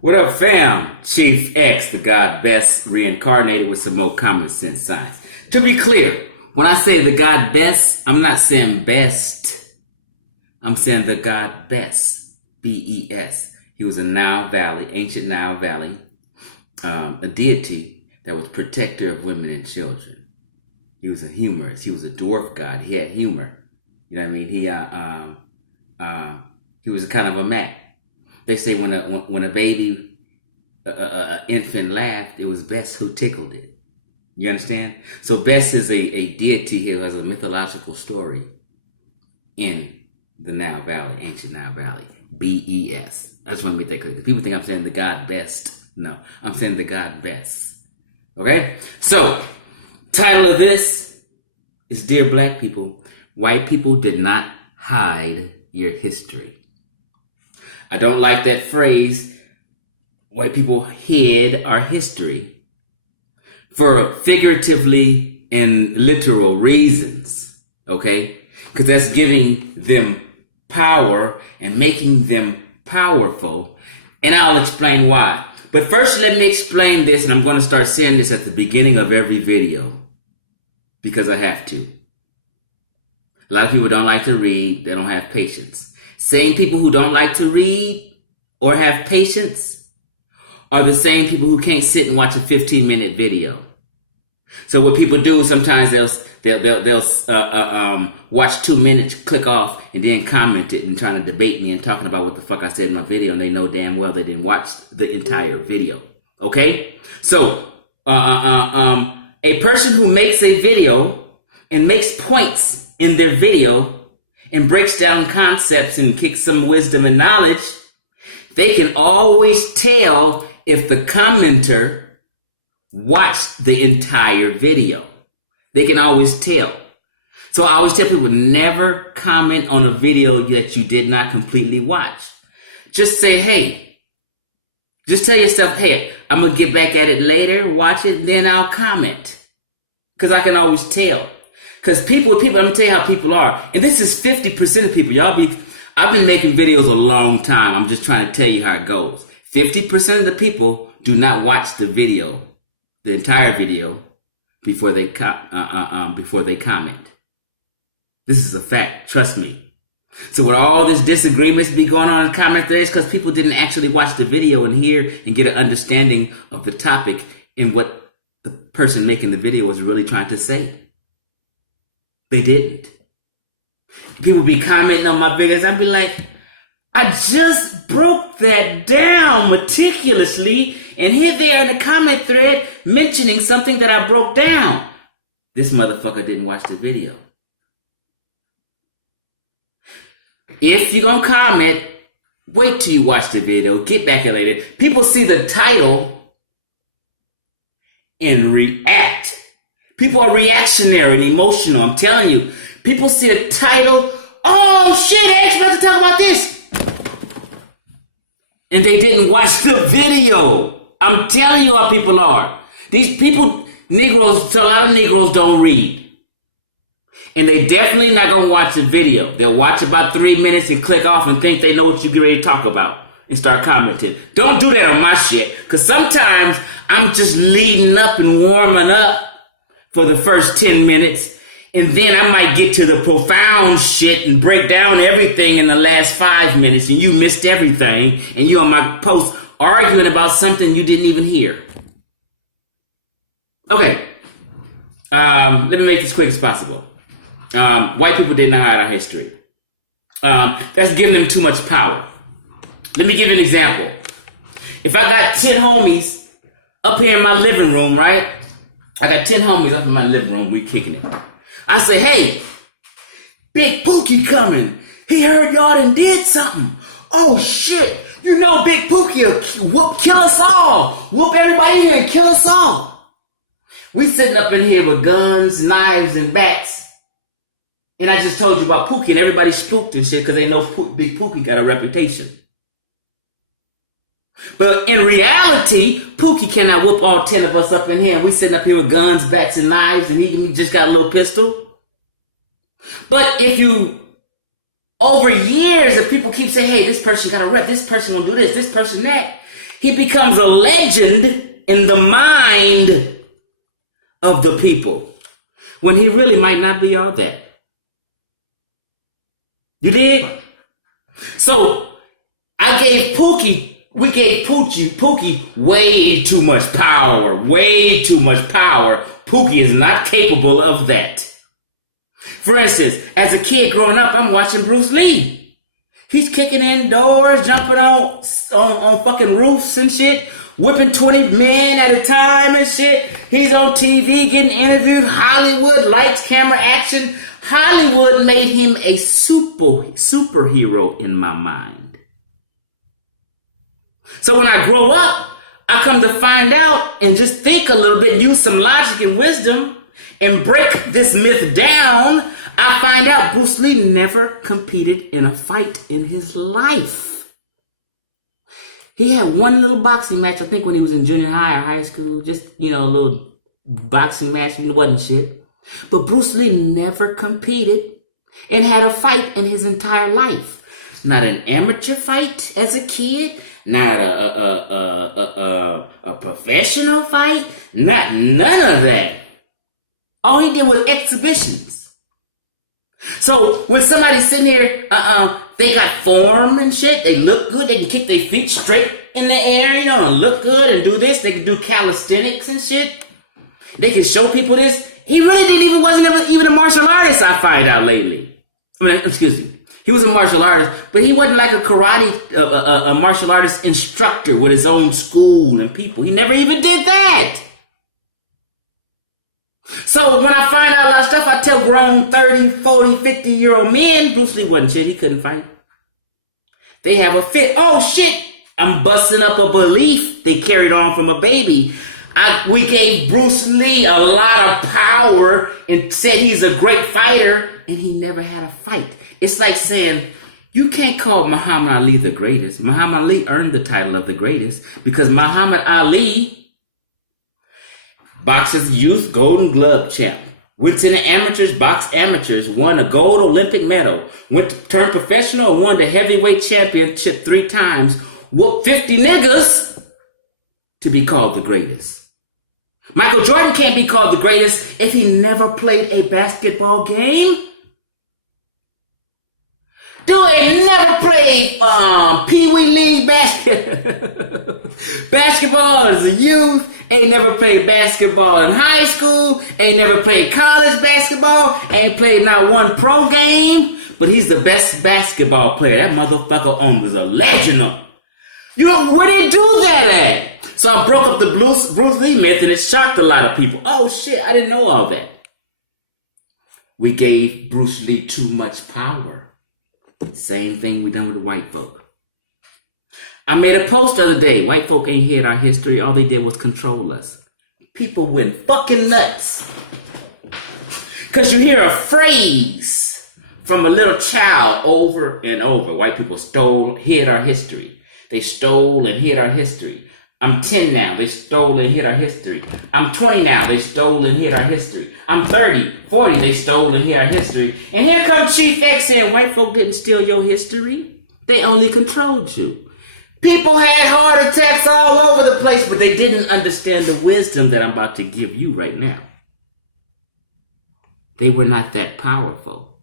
What up, fam? Chief X, the God Best, reincarnated with some more common sense science. To be clear, when I say the God Best, I'm not saying best. I'm saying the God Best, B-E-S. He was a Nile Valley, ancient Nile Valley, a deity that was protector of women and children. He was a humorist. He was a dwarf god. He had humor. You know what I mean? He was kind of a Mac. They say when a baby, infant laughed, it was Best who tickled it. You understand? So Best is a deity here, has a mythological story in the Nile Valley, ancient Nile Valley. B-E-S. I just want to make that clear. People think I'm saying the God Best. No, I'm saying the God Best. Okay? So, title of this is Dear Black People, White People Did Not Hide Your History. I don't like that phrase, white people hid our history, for figuratively and literal reasons, okay? Because that's giving them power and making them powerful, and I'll explain why. But first, let me explain this, and I'm going to start saying this at the beginning of every video, because I have to. A lot of people don't like to read, they don't have patience. Same people who don't like to read or have patience are the same people who can't sit and watch a 15-minute video. So what people do is sometimes they'll watch 2 minutes, click off, and then comment it and trying to debate me and talking about what the fuck I said in my video, and they know damn well they didn't watch the entire video. Okay? So a person who makes a video and makes points in their video and breaks down concepts and kicks some wisdom and knowledge, they can always tell if the commenter watched the entire video. They can always tell. So I always tell people, never comment on a video that you did not completely watch. Just say, hey, just tell yourself, hey, I'm going to get back at it later, watch it, then I'll comment. Because I can always tell. Because people, I'm going to tell you how people are. And this is 50% of people. I've been making videos a long time. I'm just trying to tell you how it goes. 50% of the people do not watch the video, the entire video, before they comment. This is a fact. Trust me. So with all this disagreements be going on in the comment threads, because people didn't actually watch the video and hear and get an understanding of the topic and what the person making the video was really trying to say. They didn't. People be commenting on my videos. I'd be like, I just broke that down meticulously, and here they are in the comment thread mentioning something that I broke down. This motherfucker didn't watch the video. If you're going to comment, wait till you watch the video. Get back here later. People see the title and react. People are reactionary and emotional. I'm telling you. People see a title. Oh shit, X about to talk about this. And they didn't watch the video. I'm telling you how people are. These people, Negroes, a lot of Negroes don't read. And they definitely not going to watch the video. They'll watch about 3 minutes and click off and think they know what you get ready to talk about and start commenting. Don't do that on my shit. Because sometimes I'm just leading up and warming up for the first 10 minutes. And then I might get to the profound shit and break down everything in the last 5 minutes. And you missed everything. And you on my post arguing about something you didn't even hear. Okay. Let me make this quick as possible. White people did not hide our history. That's giving them too much power. Let me give you an example. If I got 10 homies up here in my living room, right? I got 10 homies up in my living room, we kicking it. I say, hey, Big Pookie coming. He heard y'all done did something. Oh shit, you know Big Pookie will kill us all. Whoop everybody here and kill us all. We sitting up in here with guns, knives, and bats. And I just told you about Pookie, and everybody spooked and shit because they know Big Pookie got a reputation. But in reality, Pookie cannot whoop all 10 of us up in here. And we sitting up here with guns, bats, and knives, and he just got a little pistol. But if you, over years, if people keep saying, hey, this person got a rep, this person will do this person that, He becomes a legend in the mind of the people when he really might not be all that. You dig? So we gave Pookie way too much power. Pookie is not capable of that. For instance, as a kid growing up, I'm watching Bruce Lee. He's kicking in doors, jumping on fucking roofs and shit, whipping 20 men at a time and shit. He's on TV getting interviewed. Hollywood, lights, camera, action. Hollywood made him a superhero in my mind. So when I grow up, I come to find out and just think a little bit, use some logic and wisdom, and break this myth down. I find out Bruce Lee never competed in a fight in his life. He had one little boxing match, I think when he was in junior high or high school, just, a little boxing match, it wasn't shit. But Bruce Lee never competed and had a fight in his entire life. Not an amateur fight as a kid, not a professional fight, none of that. All he did was exhibitions. So when somebody's sitting here, they got form and shit, they look good, they can kick their feet straight in the air, and look good and do this, they can do calisthenics and shit. They can show people this. He really wasn't even a martial artist, I find out lately. Excuse me. He was a martial artist, but he wasn't like a karate, a martial artist instructor with his own school and people. He never even did that. So when I find out a lot of stuff, I tell grown 30, 40, 50-year-old men, Bruce Lee wasn't shit, he couldn't fight. They have a fit. Oh shit, I'm busting up a belief they carried on from a baby. We gave Bruce Lee a lot of power and said he's a great fighter, and he never had a fight. It's like saying, you can't call Muhammad Ali the greatest. Muhammad Ali earned the title of the greatest because Muhammad Ali, boxers youth Golden Glove champ, went to the amateurs, boxed amateurs, won a gold Olympic medal, turned professional and won the heavyweight championship 3 times, whooped 50 niggas to be called the greatest. Michael Jordan can't be called the greatest if he never played a basketball game. Dude ain't never played Pee Wee League basketball as a youth, ain't never played basketball in high school, ain't never played college basketball, ain't played not one pro game, but he's the best basketball player. That motherfucker was a legend. Where did he do that at? So I broke up the Bruce Lee myth, and it shocked a lot of people. Oh shit, I didn't know all that. We gave Bruce Lee too much power. Same thing we done with the white folk. I made a post the other day. White folk ain't hid our history. All they did was control us. People went fucking nuts. Because you hear a phrase from a little child over and over. White people hid our history. They stole and hid our history. I'm 10 now, they stole and hid our history. I'm 20 now, they stole and hid our history. I'm 30, 40, they stole and hid our history. And here comes Chief X saying white folk didn't steal your history. They only controlled you. People had heart attacks all over the place, but they didn't understand the wisdom that I'm about to give you right now. They were not that powerful.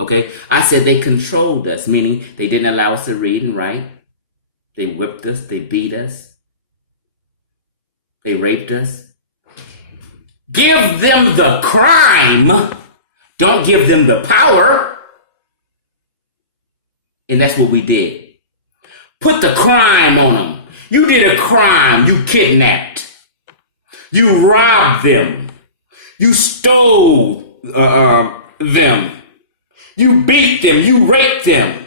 Okay? I said they controlled us, meaning they didn't allow us to read and write. They whipped us, they beat us, they raped us. Give them the crime, don't give them the power. And that's what we did. Put the crime on them. You did a crime, you kidnapped. You robbed them. You stole them. You beat them, you raped them.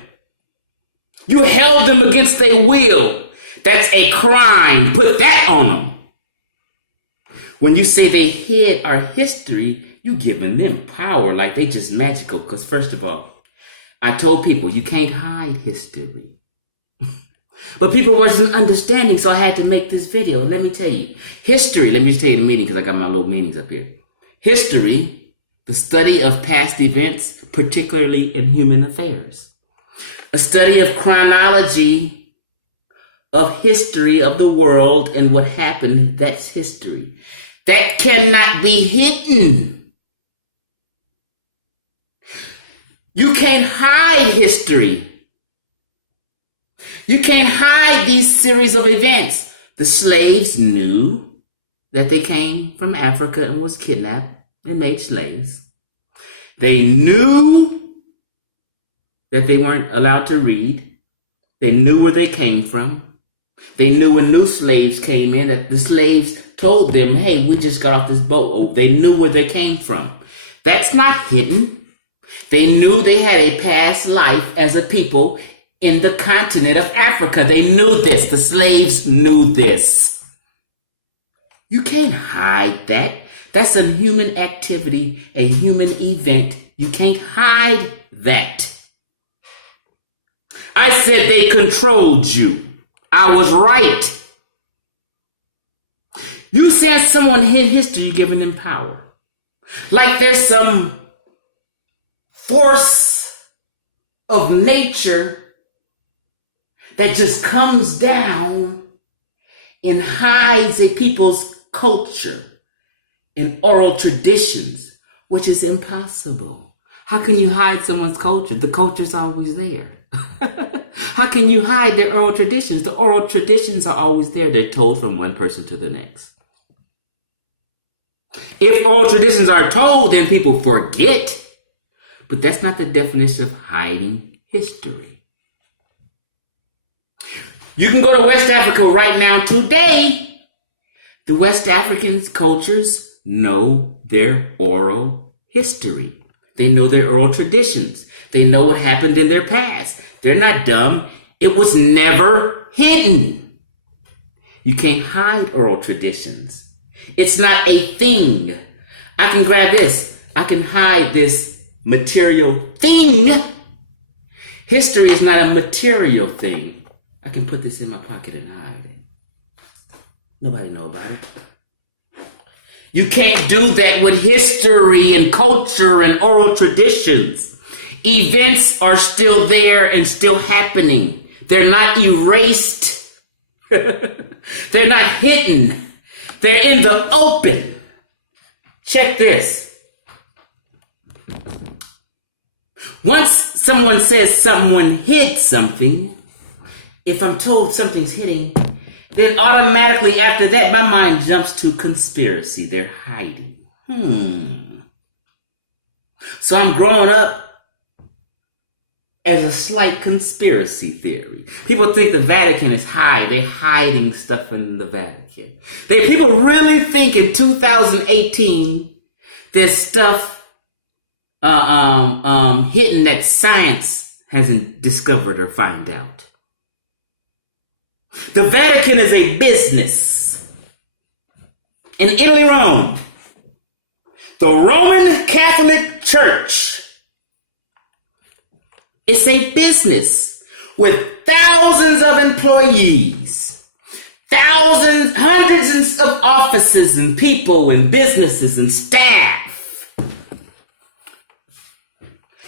You held them against their will. That's a crime. Put that on them. When you say they hid our history, you giving them power like they just magical. Because first of all, I told people you can't hide history. But people wasn't understanding, so I had to make this video. Let me tell you. History, let me just tell you the meaning because I got my little meanings up here. History, the study of past events, particularly in human affairs. A study of chronology of history of the world and what happened. That's history. That cannot be hidden. You can't hide history. You can't hide these series of events. The slaves knew that they came from Africa and was kidnapped and made slaves. They knew that they weren't allowed to read. They knew where they came from. They knew when new slaves came in that the slaves told them, hey, we just got off this boat. Oh, they knew where they came from. That's not hidden. They knew they had a past life as a people in the continent of Africa. They knew this. The slaves knew this. You can't hide that. That's a human activity, a human event. You can't hide that. I said they controlled you. I was right. You said someone hid history, you're giving them power. Like there's some force of nature that just comes down and hides a people's culture and oral traditions, which is impossible. How can you hide someone's culture? The culture's always there. How can you hide their oral traditions? The oral traditions are always there. They're told from one person to the next. If oral traditions are told, then people forget. But that's not the definition of hiding history. You can go to West Africa right now today. The West African cultures know their oral history. They know their oral traditions. They know what happened in their past. They're not dumb. It was never hidden. You can't hide oral traditions. It's not a thing. I can grab this. I can hide this material thing. History is not a material thing. I can put this in my pocket and hide it. Nobody know about it. You can't do that with history and culture and oral traditions. Events are still there and still happening. They're not erased. They're not hidden. They're in the open. Check this. Once someone says someone hid something, if I'm told something's hidden, then automatically after that, my mind jumps to conspiracy. They're hiding. So I'm growing up as a slight conspiracy theory. People think the Vatican is They're hiding stuff in the Vatican. People really think in 2018 there's stuff hidden that science hasn't discovered or found out. The Vatican is a business. In Italy, Rome, the Roman Catholic Church, it's a business with thousands of employees, thousands, hundreds of offices and people and businesses and staff.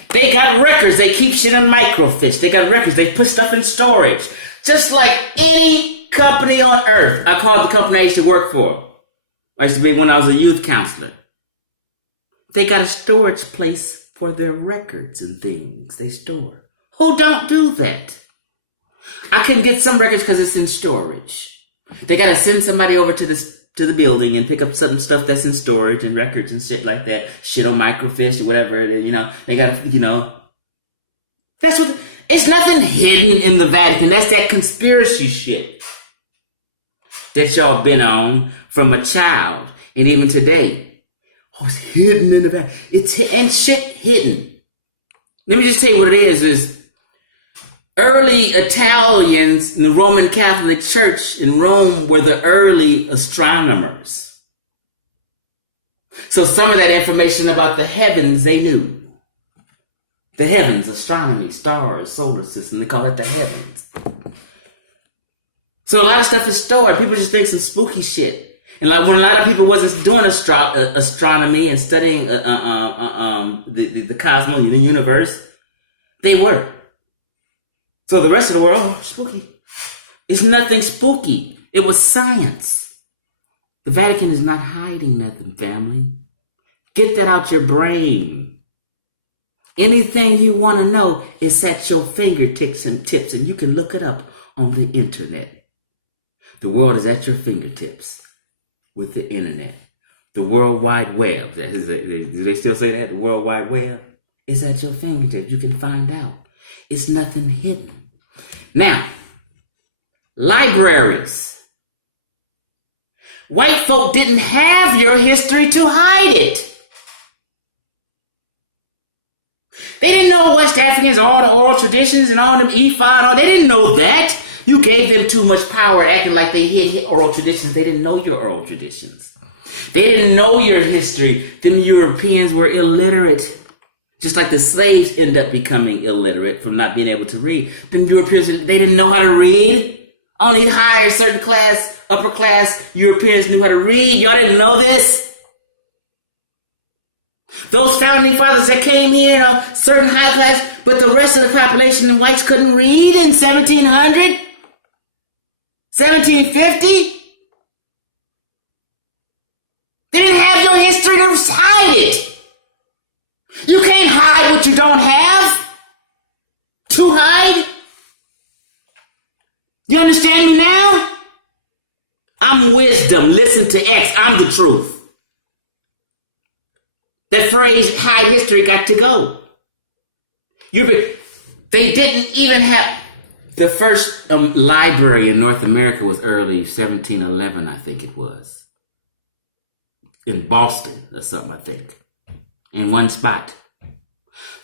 They got records. They keep shit in microfiche. They got records. They put stuff in storage. Just like any company on earth. I called the company I used to work for. I used to be when I was a youth counselor. They got a storage place for their records and things they store. Who don't do that? I can get some records because it's in storage. They got to send somebody over to the building and pick up some stuff that's in storage and records and shit like that. Shit on microfiche or whatever. They got to, that's what. It's nothing hidden in the Vatican. That's that conspiracy shit that y'all been on from a child and even today. Oh, it's hidden in the Vatican. And shit hidden. Let me just tell you what it is early Italians in the Roman Catholic Church in Rome were the early astronomers. So some of that information about the heavens they knew. The heavens, astronomy, stars, solar system, they call it the heavens. So a lot of stuff is stored. People just think some spooky shit. And like when a lot of people wasn't doing astronomy and studying the cosmos, the universe, they were. So the rest of the world, oh, spooky. It's nothing spooky. It was science. The Vatican is not hiding nothing, family. Get that out your brain. Anything you want to know is at your fingertips and you can look it up on the internet. The world is at your fingertips with the internet. The World Wide Web. Do they still say that? The World Wide Web is at your fingertips. You can find out. It's nothing hidden. Now, libraries. White folk didn't have your history to hide it. They didn't know West Africans, all the oral traditions and all them Ifa, they didn't know that. You gave them too much power acting like they hid oral traditions. They didn't know your oral traditions. They didn't know your history. Them Europeans were illiterate. Just like the slaves end up becoming illiterate from not being able to read. Them Europeans, they didn't know how to read. Only higher certain class, upper class Europeans knew how to read. Y'all didn't know this? Those founding fathers that came here, certain high class, but the rest of the population and whites couldn't read in 1700, 1750. They didn't have your history to hide it. You can't hide what you don't have to hide. You understand me now? I'm wisdom. Listen to X. I'm the truth. That phrase, hide history, got to go. They didn't even have... The first library in North America was early 1711, I think it was. In Boston or something, I think. In one spot.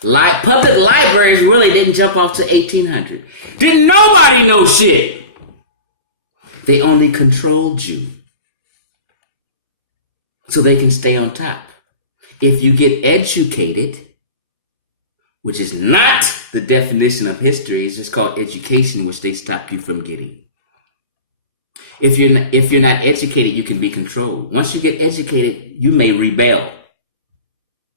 Public libraries really didn't jump off to 1800. Didn't nobody know shit. They only controlled you. So they can stay on top. If you get educated, which is not the definition of history, it's just called education, which they stop you from getting. If you're not educated, you can be controlled. Once you get educated, you may rebel.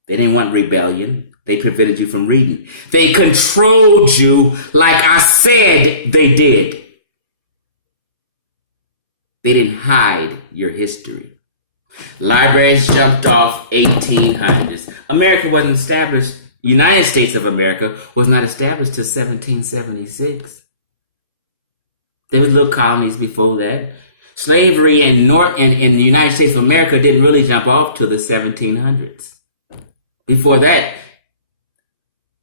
They didn't want rebellion. They prevented you from reading. They controlled you like I said they did. They didn't hide your history. Libraries jumped off 1800s. America wasn't established. United States of America was not established till 1776. There was little colonies before that. Slavery in the United States of America didn't really jump off till the 1700s. Before that,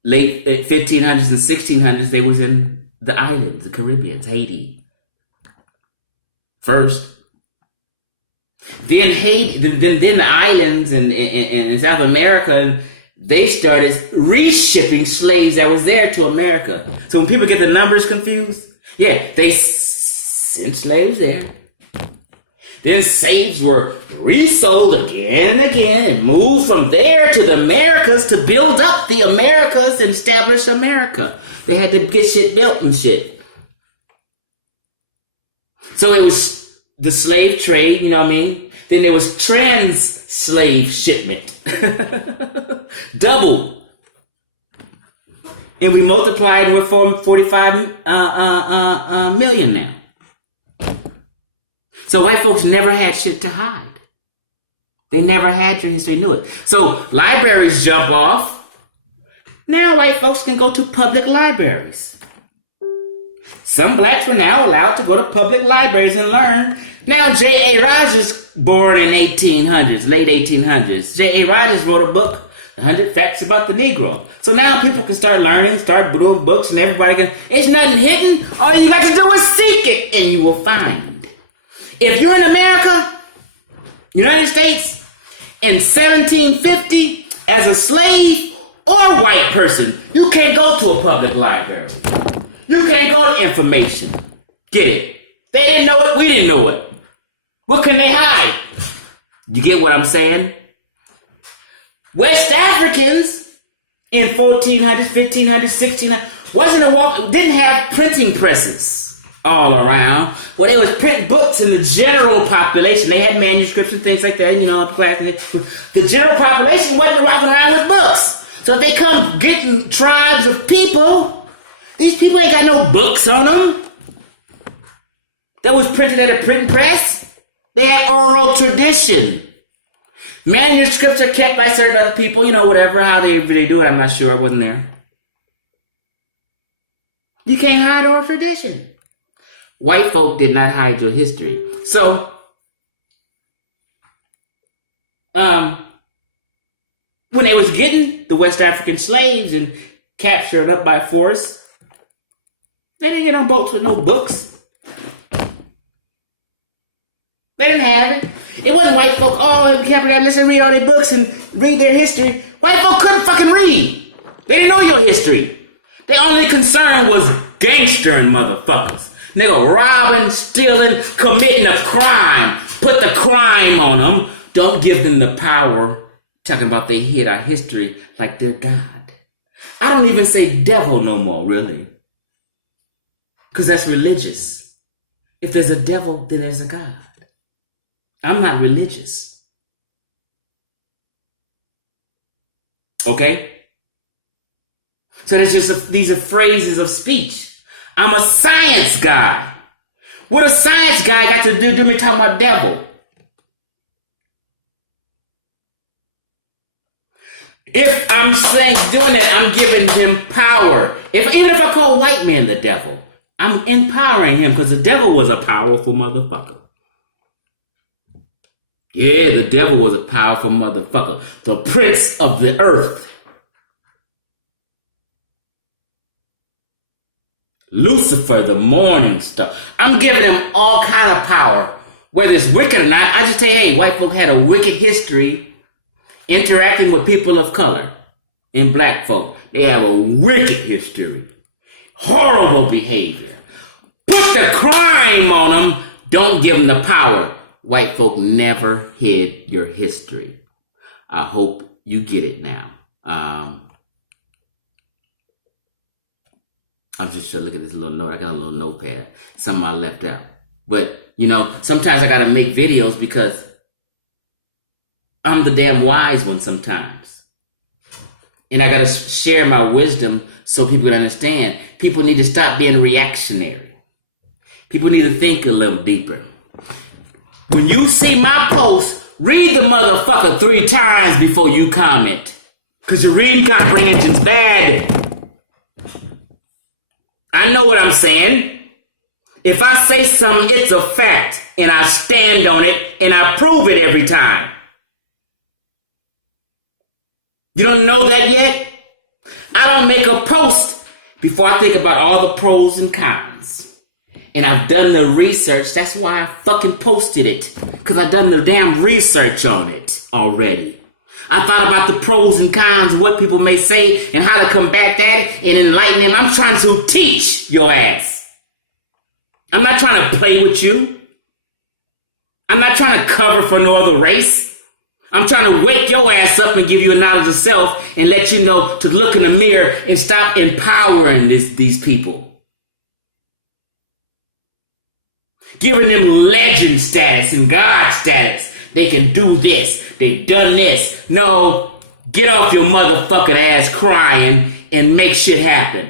late 1500s and 1600s, they was in the islands, the Caribbean, Haiti. First. Then the islands in South America, they started reshipping slaves that was there to America. So when people get the numbers confused, they sent slaves there. Then slaves were resold again and again and moved from there to the Americas to build up the Americas and establish America. They had to get shit built and shit. So it was the slave trade, you know what I mean? Then there was trans-slave shipment. Double. And we multiplied, we're 45 million now. So white folks never had shit to hide. They never had your history, knew it. So libraries jump off. Now white folks can go to public libraries. Some blacks were now allowed to go to public libraries and learn. Now J.A. Rogers, born in 1800s, late 1800s. J.A. Rogers wrote a book, 100 Facts About the Negro. So now people can start learning, start doing books, and everybody can, it's nothing hidden. All you got to do is seek it, and you will find. If you're in America, United States, in 1750, as a slave or white person, you can't go to a public library. You can't go to information. Get it? They didn't know it, we didn't know it. What can they hide? You get what I'm saying? West Africans in 1400s, 1500s, 1600s didn't have printing presses all around. Well, they was printing books in the general population. They had manuscripts and things like that, The general population wasn't walking around with books. So if they come getting tribes of people, these people ain't got no books on them. that was printed at a printing press. They had oral tradition. Manuscripts are kept by certain other people, whatever, how they do it, I'm not sure, I wasn't there. You can't hide oral tradition. White folk did not hide your history. So, when they was getting the West African slaves and captured up by force, they didn't get on boats with no books. They didn't have it. It wasn't white folk, captured them, let's read all their books and read their history. White folk couldn't fucking read. They didn't know your history. Their only concern was gangstering motherfuckers. Nigga robbing, stealing, committing a crime. Put the crime on them. Don't give them the power. Talking about they hid our history like they're God. I don't even say devil no more, really. Because that's religious. If there's a devil, then there's a God. I'm not religious. Okay? So there's just these are phrases of speech. I'm a science guy. What a science guy got to do me talking about devil? If I'm doing that, I'm giving him power. Even if I call white man the devil, I'm empowering him because the devil was a powerful motherfucker. Yeah, the devil was a powerful motherfucker. The prince of the earth. Lucifer, the morning star. I'm giving him all kind of power. Whether it's wicked or not, I just say, hey, white folk had a wicked history interacting with people of color and black folk. They have a wicked history. Horrible behavior. Put the crime on them. Don't give them the power. White folk never hid your history. I hope you get it now. I'm just sure, look at this little note. I got a little notepad. Something I left out. But, sometimes I got to make videos because I'm the damn wise one sometimes. And I got to share my wisdom so people can understand. People need to stop being reactionary. People need to think a little deeper. When you see my post, read the motherfucker 3 times before you comment. Because your reading comprehension's bad. I know what I'm saying. If I say something, it's a fact. And I stand on it. And I prove it every time. You don't know that yet? I don't make a post before I think about all the pros and cons. And I've done the research. That's why I fucking posted it. Because I've done the damn research on it already. I thought about the pros and cons of what people may say and how to combat that and enlighten them. I'm trying to teach your ass. I'm not trying to play with you. I'm not trying to cover for no other race. I'm trying to wake your ass up and give you a knowledge of self and let you know to look in the mirror and stop empowering these people. Giving them legend status and God status. They can do this. They've done this. No, get off your motherfucking ass crying and make shit happen.